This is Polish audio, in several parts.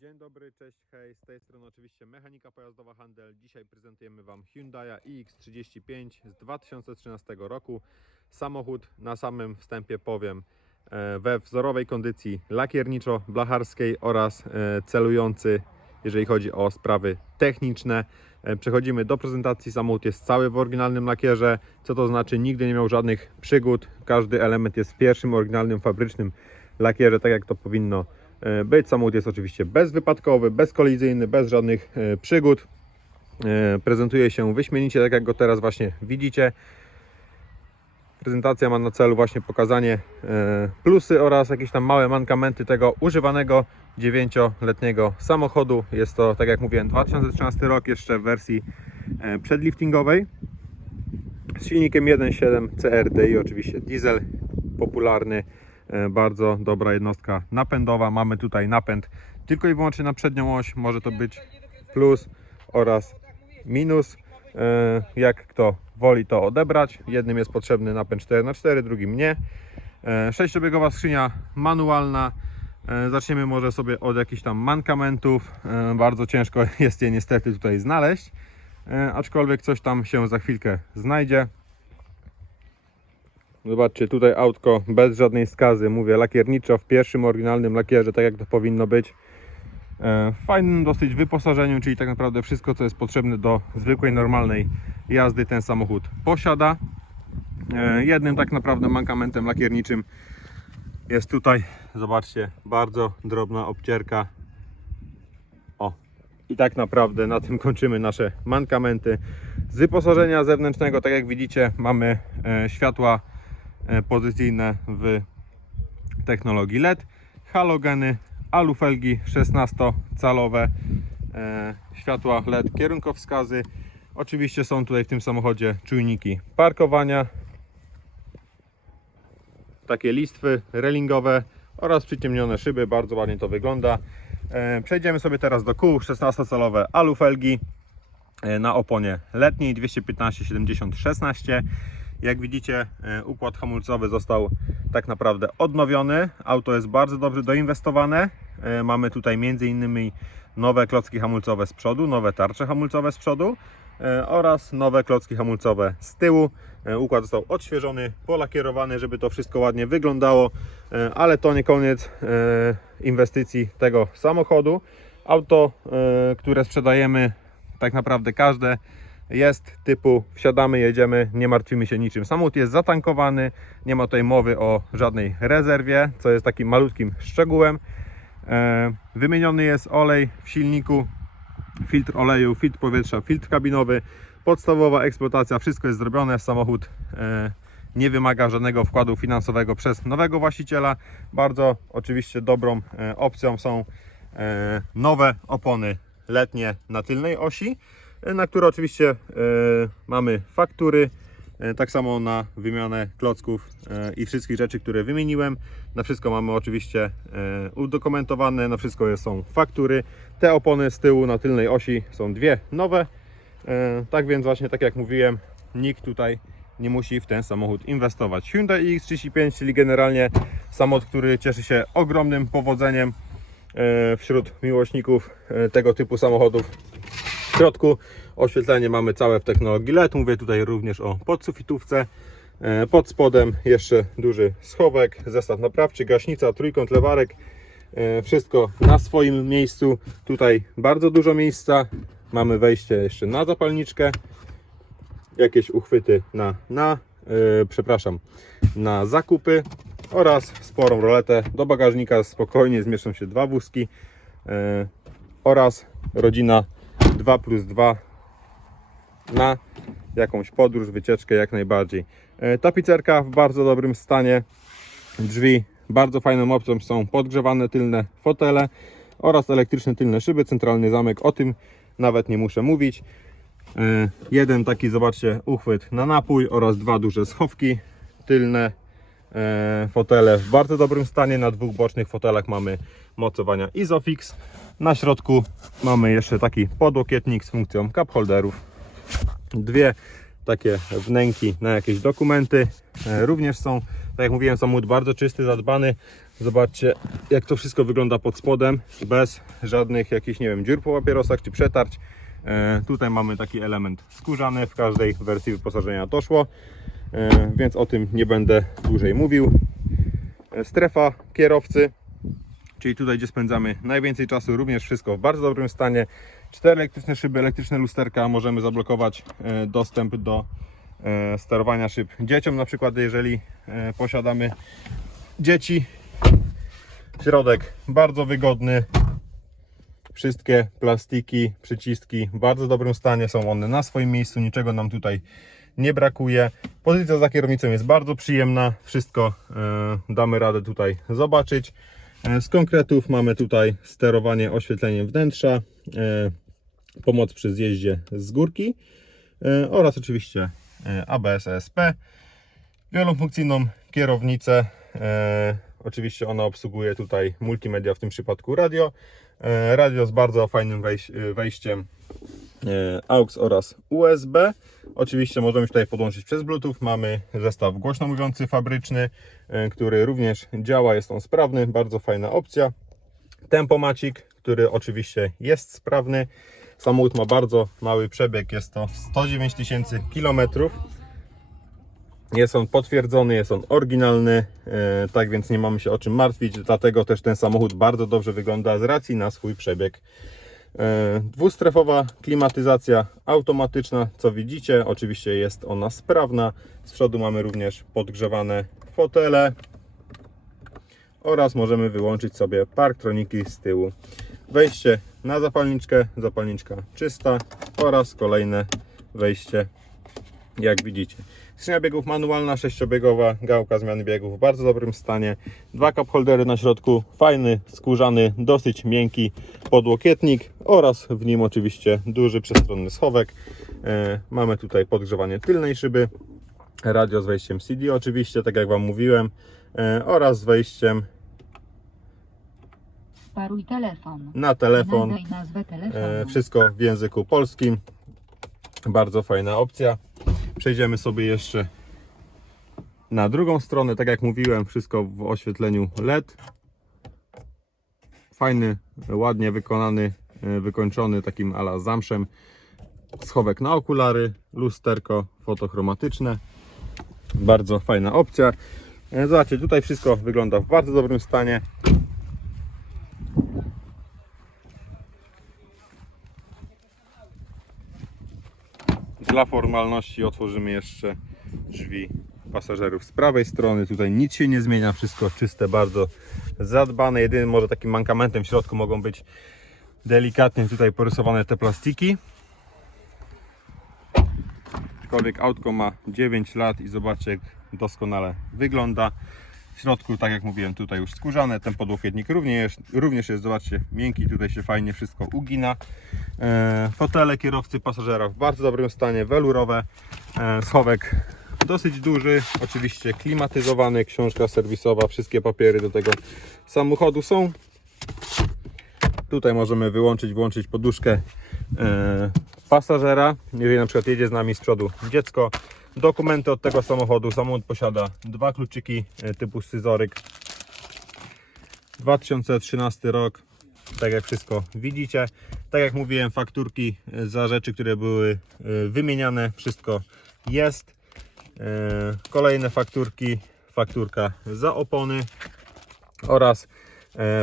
Dzień dobry, cześć, hej, z tej strony oczywiście Mechanika Pojazdowa Handel. Dzisiaj prezentujemy Wam Hyundai iX35 z 2013 roku. Samochód na samym wstępie powiem e, we wzorowej kondycji lakierniczo-blacharskiej oraz e, celujący, jeżeli chodzi o sprawy techniczne. E, Przechodzimy do prezentacji. Samochód jest cały w oryginalnym lakierze, co to znaczy nigdy nie miał żadnych przygód. Każdy element jest w pierwszym oryginalnym fabrycznym lakierze, tak jak to powinno e, być. Samochód jest oczywiście bezwypadkowy, bezkolizyjny, bez żadnych e, przygód. E, Prezentuje się wyśmienicie, tak jak go teraz właśnie widzicie. Prezentacja ma na celu właśnie pokazanie e, plusy oraz jakieś tam małe mankamenty tego używanego 9-letniego samochodu. Jest to, tak jak mówiłem, 2013 rok jeszcze w wersji e, przedliftingowej z silnikiem 1.7 CRDI, oczywiście diesel popularny, e, bardzo dobra jednostka napędowa. Mamy tutaj napęd tylko i wyłącznie na przednią oś, może to być plus oraz minus. E, Jak kto woli to odebrać. Jednym jest potrzebny napęd 4x4, drugim nie. E, Sześciobiegowa skrzynia manualna. E, Zaczniemy może sobie od jakichś tam mankamentów. E, Bardzo ciężko jest je niestety tutaj znaleźć. E, Aczkolwiek coś tam się za chwilkę znajdzie. Zobaczcie, tutaj autko bez żadnej skazy, mówię lakierniczo w pierwszym oryginalnym lakierze, tak jak to powinno być. E, W fajnym dosyć wyposażeniu, czyli tak naprawdę wszystko co jest potrzebne do zwykłej, normalnej jazdy ten samochód posiada. E, Jednym tak naprawdę mankamentem lakierniczym jest tutaj, zobaczcie, bardzo drobna obcierka. O, i tak naprawdę na tym kończymy nasze mankamenty. Z wyposażenia zewnętrznego, tak jak widzicie, mamy e, światła pozycyjne w technologii LED, halogeny, alufelgi 16-calowe, e, światła LED, kierunkowskazy. Oczywiście są tutaj w tym samochodzie czujniki parkowania, takie listwy relingowe oraz przyciemnione szyby, bardzo ładnie to wygląda. E, Przejdziemy sobie teraz do kół, 16-calowe alufelgi e, na oponie letniej 215-70-16. Jak widzicie, e, układ hamulcowy został tak naprawdę odnowiony. Auto jest bardzo dobrze doinwestowane. E, Mamy tutaj m.in. nowe klocki hamulcowe z przodu, nowe tarcze hamulcowe z przodu e, oraz nowe klocki hamulcowe z tyłu. Układ został odświeżony, polakierowany, żeby to wszystko ładnie wyglądało, ale to nie koniec inwestycji tego samochodu. Auto, które sprzedajemy, tak naprawdę każde jest typu wsiadamy, jedziemy, nie martwimy się niczym. Samochód jest zatankowany, nie ma tutaj mowy o żadnej rezerwie, co jest takim malutkim szczegółem. E, Wymieniony jest olej w silniku, filtr oleju, filtr powietrza, filtr kabinowy, podstawowa eksploatacja, wszystko jest zrobione. Samochód e, nie wymaga żadnego wkładu finansowego przez nowego właściciela. Bardzo oczywiście dobrą e, opcją są nowe opony letnie na tylnej osi, na które oczywiście e, mamy faktury. E, Tak samo na wymianę klocków e, i wszystkich rzeczy, które wymieniłem. Na wszystko mamy oczywiście udokumentowane, na wszystko są faktury. Te opony z tyłu na tylnej osi są dwie nowe. Tak więc właśnie, tak jak mówiłem, nikt tutaj nie musi w ten samochód inwestować. Hyundai iX35, czyli generalnie samochód, który cieszy się ogromnym powodzeniem wśród miłośników tego typu samochodów. Środku oświetlenie mamy całe w technologii LED. Mówię tutaj również o podsufitówce. E, Pod spodem jeszcze duży schowek, zestaw naprawczy, gaśnica, trójkąt lewarek. E, Wszystko na swoim miejscu. Tutaj bardzo dużo miejsca. Mamy wejście jeszcze na zapalniczkę. Jakieś uchwyty na, na e, przepraszam, na zakupy oraz sporą roletę. Do bagażnika spokojnie zmieszczą się dwa wózki e, oraz rodzina 2 plus 2 na jakąś podróż, wycieczkę jak najbardziej. E, Tapicerka w bardzo dobrym stanie. Drzwi bardzo fajną opcją są podgrzewane tylne fotele oraz elektryczne tylne szyby, centralny zamek. O tym nawet nie muszę mówić. E, Jeden taki, zobaczcie, uchwyt na napój oraz dwa duże schowki tylne. E, Fotele w bardzo dobrym stanie. Na dwóch bocznych fotelach mamy mocowania Isofix. Na środku mamy jeszcze taki podłokietnik z funkcją cup holderów. Dwie takie wnęki na jakieś dokumenty. E, Również są, tak jak mówiłem, samochód bardzo czysty, zadbany. Zobaczcie, jak to wszystko wygląda pod spodem, bez żadnych jakichś, nie wiem, dziur po papierosach czy przetarć. E, Tutaj mamy taki element skórzany, w każdej wersji wyposażenia to szło, e, więc o tym nie będę dłużej mówił. Strefa kierowcy, czyli tutaj, gdzie spędzamy najwięcej czasu, również wszystko w bardzo dobrym stanie. Cztery elektryczne szyby, elektryczne lusterka, możemy zablokować e, dostęp do e, sterowania szyb dzieciom, na przykład jeżeli e, posiadamy dzieci. Środek bardzo wygodny, wszystkie plastiki, przyciski w bardzo dobrym stanie, są one na swoim miejscu, niczego nam tutaj nie brakuje. Pozycja za kierownicą jest bardzo przyjemna, wszystko damy radę tutaj zobaczyć. E, Z konkretów mamy tutaj sterowanie oświetleniem wnętrza, e, pomoc przy zjeździe z górki e, oraz oczywiście ABS ESP, wielofunkcyjną kierownicę. Oczywiście ona obsługuje tutaj multimedia, w tym przypadku radio. Radio z bardzo fajnym wejś, wejściem AUX oraz USB. Oczywiście możemy tutaj podłączyć przez Bluetooth. Mamy zestaw głośno mówiący fabryczny, e, który również działa, jest on sprawny, bardzo fajna opcja. Tempomacik, który oczywiście jest sprawny. Samochód ma bardzo mały przebieg, jest to 109 tysięcy kilometrów. Jest on potwierdzony, jest on oryginalny, e, tak więc nie mamy się o czym martwić, dlatego też ten samochód bardzo dobrze wygląda z racji na swój przebieg. E, Dwustrefowa klimatyzacja automatyczna, co widzicie, oczywiście jest ona sprawna. Z przodu mamy również podgrzewane fotele oraz możemy wyłączyć sobie parktroniki z tyłu. Wejście na zapalniczkę, zapalniczka czysta oraz kolejne wejście jak widzicie. Skrzynia biegów manualna, sześciobiegowa, gałka zmiany biegów w bardzo dobrym stanie. Dwa cup holdery na środku, fajny, skórzany, dosyć miękki podłokietnik oraz w nim oczywiście duży przestronny schowek. E, mamy tutaj podgrzewanie tylnej szyby, radio z wejściem CD oczywiście, tak jak Wam mówiłem, e, oraz z wejściem Sparuj telefon. na telefon. Nadaj nazwę telefonu. E, wszystko w języku polskim. Bardzo fajna opcja. Przejdziemy sobie jeszcze na drugą stronę. Tak jak mówiłem, wszystko w oświetleniu LED. Fajny, ładnie wykonany, e, wykończony takim ala zamszem. Schowek na okulary, lusterko fotochromatyczne. Bardzo fajna opcja. E, Zobaczcie, tutaj wszystko wygląda w bardzo dobrym stanie. Dla formalności otworzymy jeszcze drzwi pasażerów z prawej strony. Tutaj nic się nie zmienia, wszystko czyste, bardzo zadbane. Jedynym może takim mankamentem w środku mogą być delikatnie tutaj porysowane te plastiki. Aczkolwiek autko ma 9 lat i zobaczcie jak doskonale wygląda. W środku, tak jak mówiłem, tutaj już skórzane. Ten podłokietnik również, również jest, zobaczcie, miękki. Tutaj się fajnie wszystko ugina. E, fotele kierowcy, pasażera w bardzo dobrym stanie, welurowe. E, schowek dosyć duży, oczywiście klimatyzowany, książka serwisowa, wszystkie papiery do tego samochodu są. Tutaj możemy wyłączyć, włączyć poduszkę e, pasażera, jeżeli na przykład jedzie z nami z przodu dziecko. Dokumenty od tego samochodu. Samochód posiada dwa kluczyki e, typu scyzoryk. 2013 rok, tak jak wszystko widzicie. Tak jak mówiłem, fakturki e, za rzeczy, które były e, wymieniane, wszystko jest. Kolejne fakturki, fakturka za opony oraz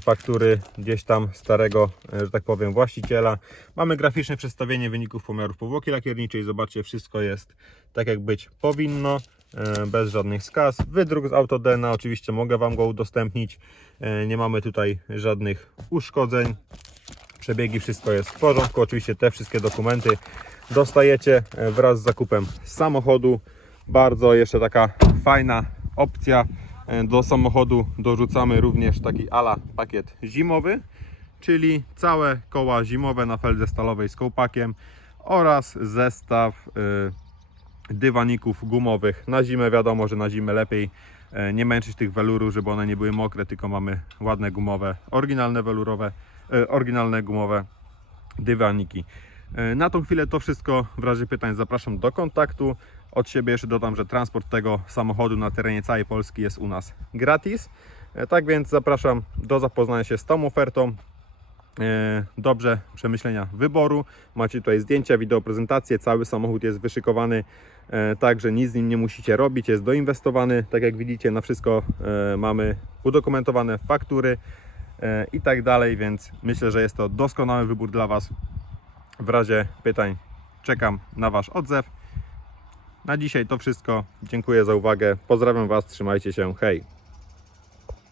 faktury gdzieś tam starego, e, że tak powiem, właściciela. Mamy graficzne przedstawienie wyników pomiarów powłoki lakierniczej. Zobaczcie, wszystko jest tak jak być powinno, e, bez żadnych skaz. Wydruk z Autodena, oczywiście mogę Wam go udostępnić. E, Nie mamy tutaj żadnych uszkodzeń. Przebiegi, wszystko jest w porządku. Oczywiście te wszystkie dokumenty dostajecie e, wraz z zakupem samochodu. Bardzo jeszcze taka fajna opcja. E, Do samochodu dorzucamy również taki ala pakiet zimowy, czyli całe koła zimowe na feldze stalowej z kołpakiem oraz zestaw e, dywaników gumowych na zimę. Wiadomo, że na zimę lepiej e, nie męczyć tych welurów, żeby one nie były mokre, tylko mamy ładne gumowe, oryginalne welurowe, oryginalne gumowe dywaniki. Na tą chwilę to wszystko. W razie pytań zapraszam do kontaktu. Od siebie jeszcze dodam, że transport tego samochodu na terenie całej Polski jest u nas gratis. E, Tak więc zapraszam do zapoznania się z tą ofertą. E, Dobrze przemyślenia wyboru. Macie tutaj zdjęcia, wideo, prezentację. Cały samochód jest wyszykowany, e, tak że nic z nim nie musicie robić. Jest doinwestowany. Tak jak widzicie, na wszystko mamy udokumentowane faktury i tak dalej, więc myślę, że jest to doskonały wybór dla Was. W razie pytań czekam na Wasz odzew. Na dzisiaj to wszystko. Dziękuję za uwagę. Pozdrawiam Was, trzymajcie się. Hej!